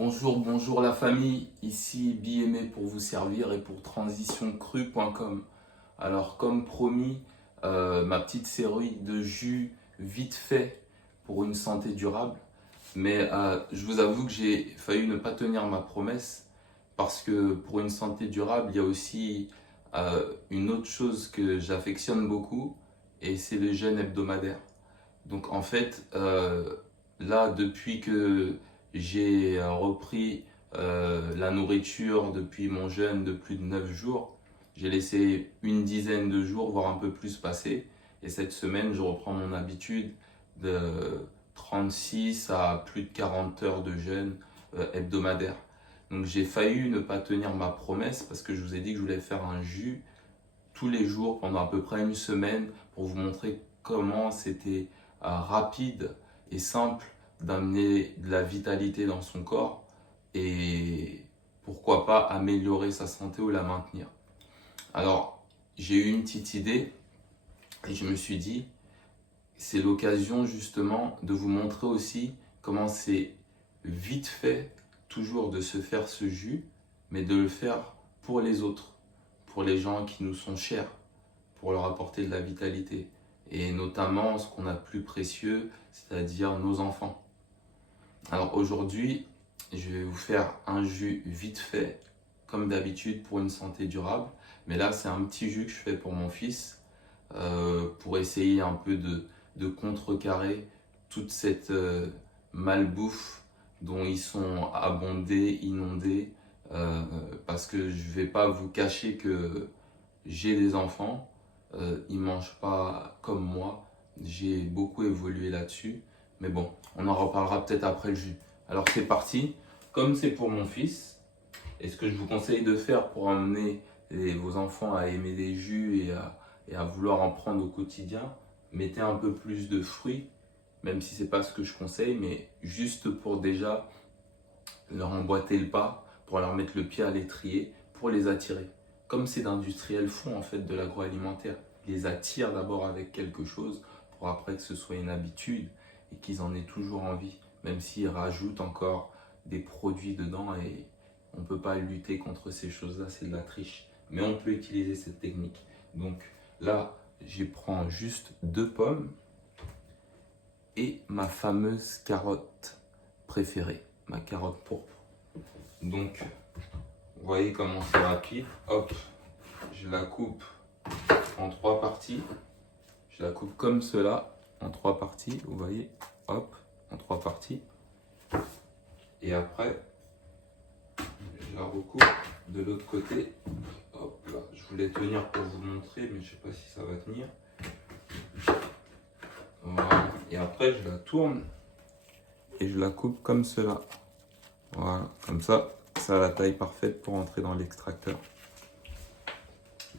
Bonjour la famille, ici BMA pour vous servir et pour transitioncrue.com. Alors comme promis, ma petite série de jus vite fait pour une santé durable. Mais je vous avoue que j'ai failli ne pas tenir ma promesse parce que pour une santé durable, il y a aussi une autre chose que j'affectionne beaucoup et c'est le jeûne hebdomadaire. Donc en fait, là depuis que j'ai repris la nourriture depuis mon jeûne de plus de 9 jours. J'ai laissé une dizaine de jours, voire un peu plus passer. Et cette semaine, je reprends mon habitude de 36 à plus de 40 heures de jeûne hebdomadaire. Donc j'ai failli ne pas tenir ma promesse parce que je vous ai dit que je voulais faire un jus tous les jours pendant à peu près une semaine pour vous montrer comment c'était rapide et simple d'amener de la vitalité dans son corps et pourquoi pas améliorer sa santé ou la maintenir. Alors, j'ai eu une petite idée et je me suis dit, c'est l'occasion justement de vous montrer aussi comment c'est vite fait toujours de se faire ce jus, mais de le faire pour les autres, pour les gens qui nous sont chers, pour leur apporter de la vitalité et notamment ce qu'on a de plus précieux, c'est-à-dire nos enfants. Alors aujourd'hui, je vais vous faire un jus vite fait, comme d'habitude pour une santé durable. Mais là, c'est un petit jus que je fais pour mon fils, pour essayer un peu de contrecarrer toute cette malbouffe dont ils sont abondés, inondés. Parce que je ne vais pas vous cacher que j'ai des enfants, ils ne mangent pas comme moi. J'ai beaucoup évolué là-dessus. Mais bon, on en reparlera peut-être après le jus. Alors c'est parti. Comme c'est pour mon fils, et ce que je vous conseille de faire pour amener vos enfants à aimer les jus et à vouloir en prendre au quotidien, mettez un peu plus de fruits, même si ce n'est pas ce que je conseille, mais juste pour déjà leur emboîter le pas, pour leur mettre le pied à l'étrier, pour les attirer. Comme ces industriels font en fait de l'agroalimentaire. Ils les attirent d'abord avec quelque chose pour après que ce soit une habitude et qu'ils en aient toujours envie, même s'ils rajoutent encore des produits dedans et on ne peut pas lutter contre ces choses-là, c'est de la triche. Mais on peut utiliser cette technique. Donc là, je prends juste 2 pommes et ma fameuse carotte préférée, ma carotte pourpre. Donc, vous voyez comment c'est rapide. Hop, je la coupe en 3 parties. Je la coupe comme cela, en 3 parties, vous voyez, hop, en 3 parties. Et après, je la recoupe de l'autre côté. Hop là, je voulais tenir pour vous montrer, mais je ne sais pas si ça va tenir. Voilà. Et après, je la tourne et je la coupe comme cela. Voilà, comme ça, ça a la taille parfaite pour entrer dans l'extracteur.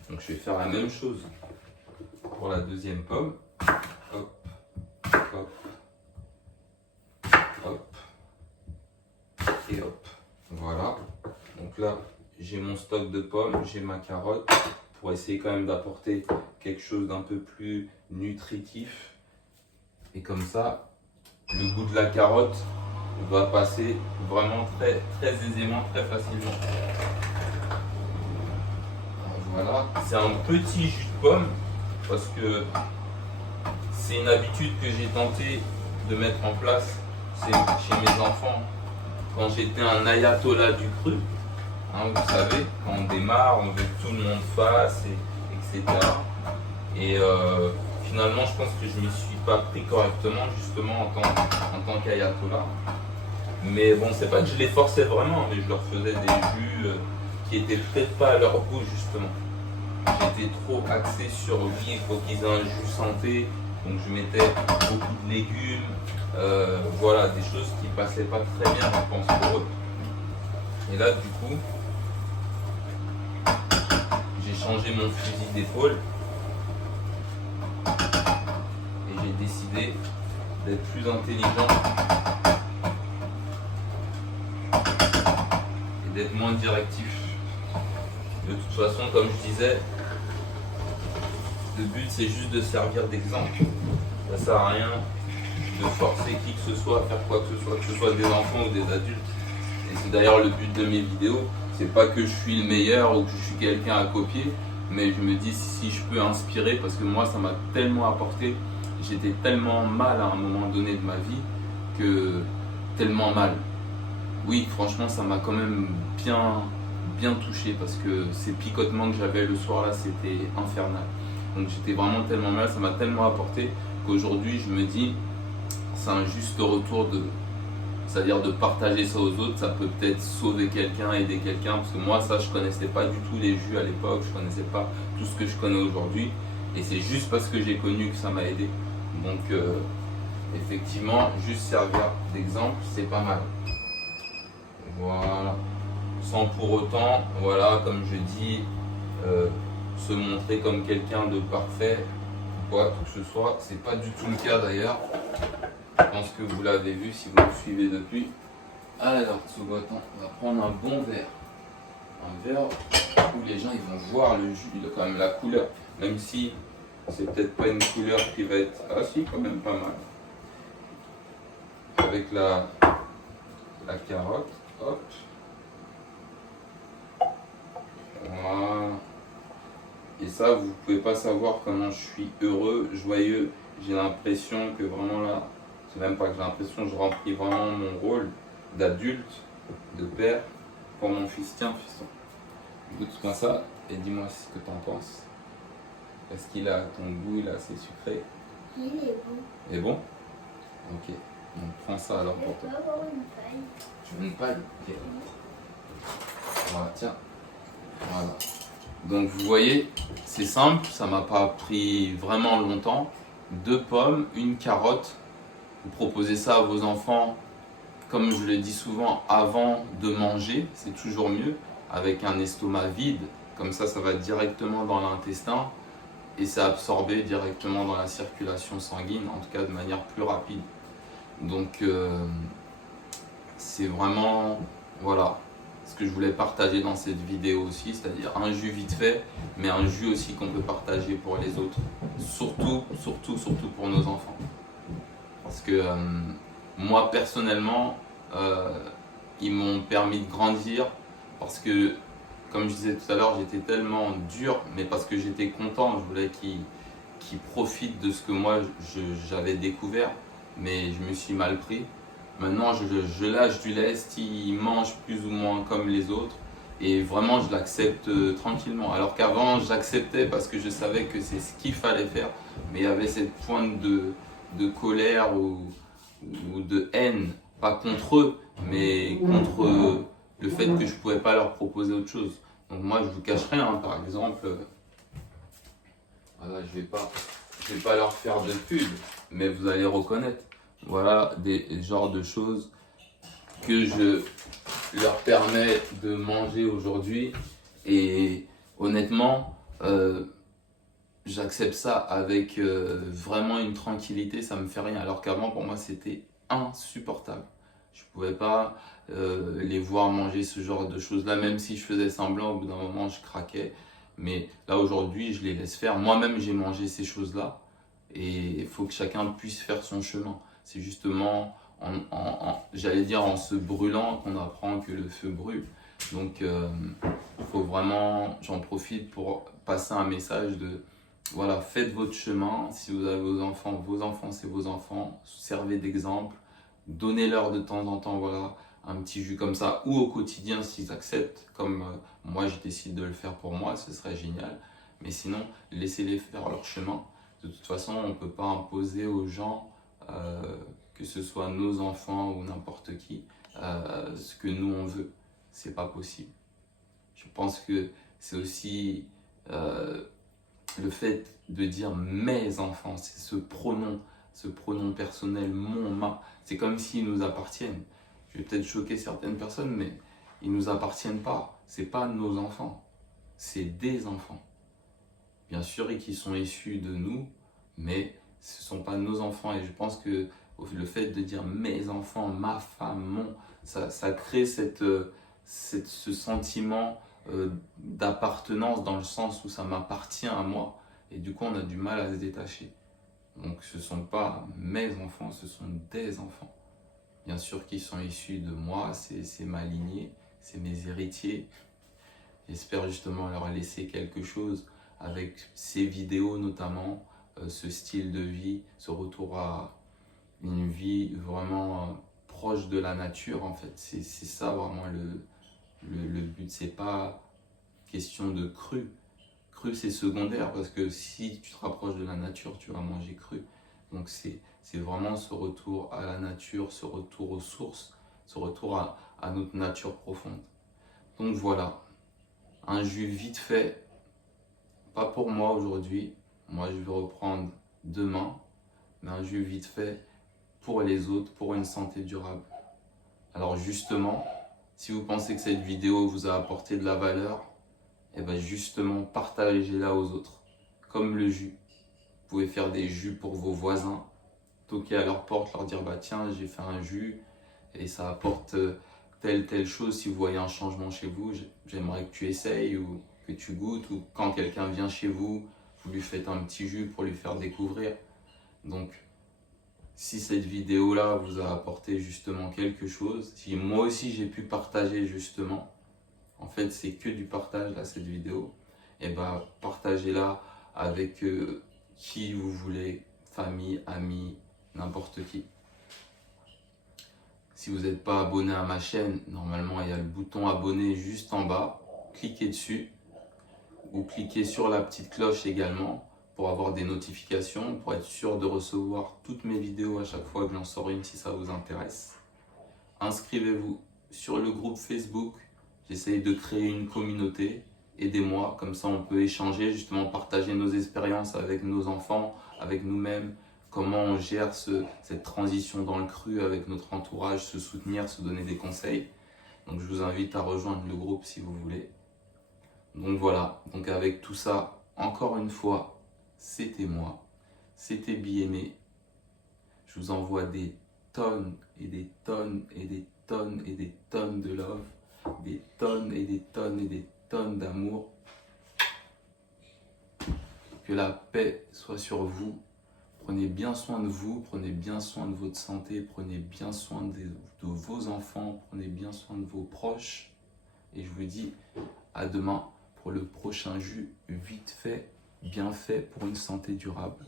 Donc je vais faire la même chose pour la deuxième pomme. Hop, hop, hop, et hop. Voilà. Donc là, j'ai mon stock de pommes, j'ai ma carotte pour essayer quand même d'apporter quelque chose d'un peu plus nutritif. Et comme ça, le goût de la carotte va passer vraiment très aisément, très facilement. Voilà, c'est un petit jus de pomme parce que c'est une habitude que j'ai tenté de mettre en place chez mes enfants quand j'étais un ayatollah du cru. Hein, vous savez, quand on démarre, on veut que tout le monde fasse, etc. Et finalement, je pense que je ne m'y suis pas pris correctement, justement, en tant qu'ayatollah. Mais bon, c'est pas que je les forçais vraiment, mais je leur faisais des jus qui étaient peut-être pas à leur goût, justement. J'étais trop axé sur oui, il faut qu'ils aient un jus santé, donc je mettais beaucoup de légumes, voilà, des choses qui passaient pas très bien, je pense, pour eux. Et là, du coup, j'ai changé mon fusil d'épaule et j'ai décidé d'être plus intelligent et d'être moins directif. De toute façon, comme je disais, le but c'est juste de servir d'exemple. Ça sert à rien de forcer qui que ce soit à faire quoi que ce soit des enfants ou des adultes. Et c'est d'ailleurs le but de mes vidéos. C'est pas que je suis le meilleur ou que je suis quelqu'un à copier, mais je me dis si je peux inspirer, parce que moi ça m'a tellement apporté. J'étais tellement mal à un moment donné de ma vie que tellement mal. Oui, franchement, ça m'a quand même bien touché parce que ces picotements que j'avais le soir là, c'était infernal. Donc j'étais vraiment tellement mal, ça m'a tellement apporté qu'aujourd'hui je me dis, c'est un juste retour c'est-à-dire de partager ça aux autres, ça peut peut-être sauver quelqu'un, aider quelqu'un, parce que moi ça je connaissais pas du tout les jus à l'époque, je connaissais pas tout ce que je connais aujourd'hui, et c'est juste parce que j'ai connu que ça m'a aidé. Donc effectivement, juste servir d'exemple, c'est pas mal. Voilà. Sans pour autant, voilà, comme je dis, se montrer comme quelqu'un de parfait ou quoi que ce soit. C'est pas du tout le cas d'ailleurs. Je pense que vous l'avez vu si vous me suivez depuis. Alors, Tsugotan, on va prendre un bon verre. Un verre où les gens ils vont voir le jus, quand même la couleur. Même si c'est peut-être pas une couleur qui va être. Ah si, quand même pas mal. Avec la carotte. Hop. Voilà. Et ça, vous pouvez pas savoir comment je suis heureux, joyeux. J'ai l'impression que vraiment là, c'est même pas que j'ai l'impression, je remplis vraiment mon rôle d'adulte, de père pour mon fils. Tiens, fiston, goûte-moi ça et dis-moi ce que t'en penses. Est-ce qu'il a ton goût, il est assez sucré? Il est bon. Il est bon? Ok. Donc prends ça alors pour toi. Je peux avoir une paille. Tu veux une paille? Ok. Voilà, tiens. Voilà. Donc vous voyez, c'est simple, ça m'a pas pris vraiment longtemps. 2 pommes, une carotte. Vous proposez ça à vos enfants, comme je le dis souvent, avant de manger, c'est toujours mieux, avec un estomac vide. Comme ça va directement dans l'intestin et c'est absorbé directement dans la circulation sanguine, en tout cas de manière plus rapide. Donc c'est vraiment, voilà, ce que je voulais partager dans cette vidéo aussi, c'est-à-dire un jus vite fait, mais un jus aussi qu'on peut partager pour les autres, surtout pour nos enfants. Parce que moi personnellement, ils m'ont permis de grandir, parce que comme je disais tout à l'heure, j'étais tellement dur, mais parce que j'étais content, je voulais qu'ils profitent de ce que moi j'avais découvert, mais je me suis mal pris. Maintenant, je lâche du lest, ils mangent plus ou moins comme les autres et vraiment je l'accepte tranquillement. Alors qu'avant, j'acceptais parce que je savais que c'est ce qu'il fallait faire, mais il y avait cette pointe de colère ou de haine, pas contre eux, mais contre le fait que je ne pouvais pas leur proposer autre chose. Donc moi, je vous cache rien, par exemple, voilà, je vais pas leur faire de pub, mais vous allez reconnaître. Voilà des genres de choses que je leur permets de manger aujourd'hui. Et honnêtement, j'accepte ça avec vraiment une tranquillité, ça me fait rien. Alors qu'avant, pour moi, c'était insupportable. Je pouvais pas les voir manger ce genre de choses-là, même si je faisais semblant, au bout d'un moment, je craquais. Mais là, aujourd'hui, je les laisse faire. Moi-même, j'ai mangé ces choses-là. Et il faut que chacun puisse faire son chemin. C'est justement, j'allais dire, en se brûlant qu'on apprend que le feu brûle. Donc, il faut vraiment, j'en profite pour passer un message de, voilà, faites votre chemin. Si vous avez vos enfants, c'est vos enfants. Servez d'exemple. Donnez-leur de temps en temps, voilà, un petit jus comme ça. Ou au quotidien, s'ils acceptent, comme moi, je décide de le faire pour moi, ce serait génial. Mais sinon, laissez-les faire leur chemin. De toute façon, on ne peut pas imposer aux gens, que ce soit nos enfants ou n'importe qui, ce que nous on veut. C'est pas possible. Je pense que c'est aussi le fait de dire mes enfants, c'est ce pronom personnel, mon, ma. C'est comme s'ils nous appartiennent. Je vais peut-être choquer certaines personnes, mais ils nous appartiennent pas. C'est pas nos enfants, c'est des enfants. Bien sûr, et qui sont issus de nous, mais ce ne sont pas nos enfants. Et je pense que le fait de dire mes enfants, ma femme, mon, ça crée ce sentiment d'appartenance dans le sens où ça m'appartient à moi. Et du coup, on a du mal à se détacher. Donc, ce ne sont pas mes enfants, ce sont des enfants. bien sûr qui sont issus de moi, c'est ma lignée, c'est mes héritiers. J'espère justement leur laisser quelque chose avec ces vidéos notamment, ce style de vie, ce retour à une vie vraiment proche de la nature en fait. C'est ça vraiment le but, c'est pas question de cru. Cru c'est secondaire parce que si tu te rapproches de la nature, tu vas manger cru. Donc c'est vraiment ce retour à la nature, ce retour aux sources, ce retour à notre nature profonde. Donc voilà, un jus vite fait, pas pour moi aujourd'hui, moi je vais reprendre demain, mais un jus vite fait pour les autres, pour une santé durable. Alors justement, si vous pensez que cette vidéo vous a apporté de la valeur, et bien justement partagez-la aux autres, comme le jus. Vous pouvez faire des jus pour vos voisins, toquer à leur porte, leur dire bah tiens j'ai fait un jus et ça apporte telle chose. Si vous voyez un changement chez vous, j'aimerais que tu essayes ou que tu goûtes, ou quand quelqu'un vient chez vous, vous lui faites un petit jus pour lui faire découvrir. Donc si cette vidéo là vous a apporté justement quelque chose, si moi aussi j'ai pu partager justement, en fait c'est que du partage là cette vidéo, et bah partagez-la avec qui vous voulez, famille, amis, n'importe qui. Si vous n'êtes pas abonné à ma chaîne, normalement il y a le bouton abonner juste en bas, cliquez dessus ou cliquez sur la petite cloche également pour avoir des notifications, pour être sûr de recevoir toutes mes vidéos à chaque fois que j'en sors une si ça vous intéresse. Inscrivez-vous sur le groupe Facebook, j'essaye de créer une communauté, aidez-moi, comme ça on peut échanger, justement partager nos expériences avec nos enfants, avec nous-mêmes, comment on gère cette transition dans le cru avec notre entourage, se soutenir, se donner des conseils. Donc je vous invite à rejoindre le groupe si vous voulez. Donc voilà, donc avec tout ça, encore une fois, c'était moi, c'était BME. Je vous envoie des tonnes et des tonnes et des tonnes et des tonnes de love, des tonnes et des tonnes et des tonnes d'amour. Que la paix soit sur vous. Prenez bien soin de vous, prenez bien soin de votre santé, prenez bien soin de vos enfants, prenez bien soin de vos proches. Et je vous dis à demain pour le prochain jus vite fait, bien fait pour une santé durable.